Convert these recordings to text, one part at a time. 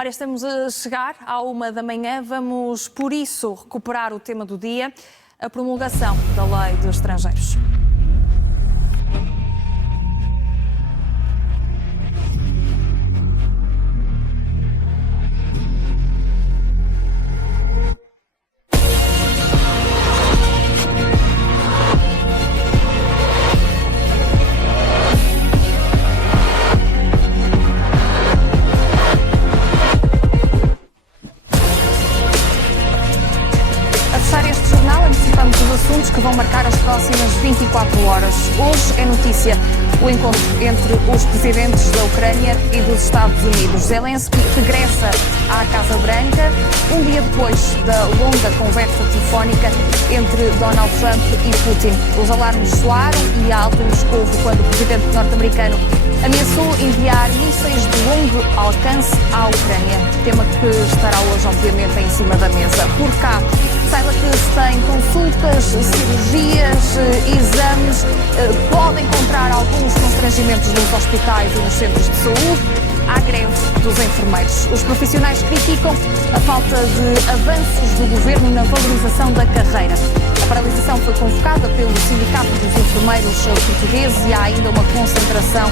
Ora, estamos a chegar à 1 da manhã, vamos por isso recuperar o tema do dia, a promulgação da Lei de Estrangeiros. Antecipamos os assuntos que vão marcar as próximas 24 horas. Hoje é notícia o encontro entre os presidentes da Ucrânia e dos Estados Unidos. Zelensky regressa à Casa Branca, um dia depois da longa conversa telefónica entre Donald Trump e Putin. Os alarmes soaram e alto em Moscou quando o presidente norte-americano ameaçou enviar mísseis de longo alcance à Ucrânia. Tema que estará hoje, obviamente, em cima da mesa. Por cá, saiba que se tem consultas, cirurgias, exames, pode encontrar alguns constrangimentos nos hospitais e nos centros de saúde. Há greve dos enfermeiros. Os profissionais criticam a falta de avanços do governo na valorização da carreira. A paralisação foi convocada pelo Sindicato dos Enfermeiros Portugueses e há ainda uma concentração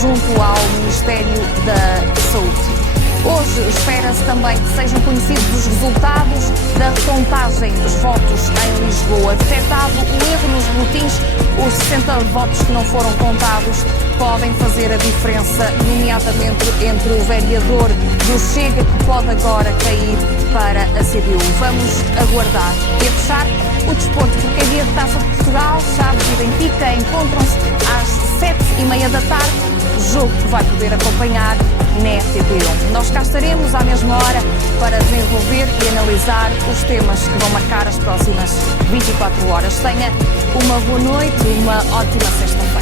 junto ao Ministério da Saúde. Hoje espera-se também que sejam conhecidos os resultados da recontagem dos votos em Lisboa. Detectado um erro nos boletins, os 60 votos que não foram contados podem fazer a diferença, nomeadamente entre o vereador do Chega, que pode agora cair para a CDU. Vamos aguardar. E a fechar, o desporto, porque é dia de Taça de Portugal, Chaves e Benfica encontram-se às 7h30 da tarde, jogo que vai poder acompanhar na RTP1. Nós cá estaremos à mesma hora para desenvolver e analisar os temas que vão marcar as próximas 24 horas. Tenha uma boa noite, uma ótima sexta-feira.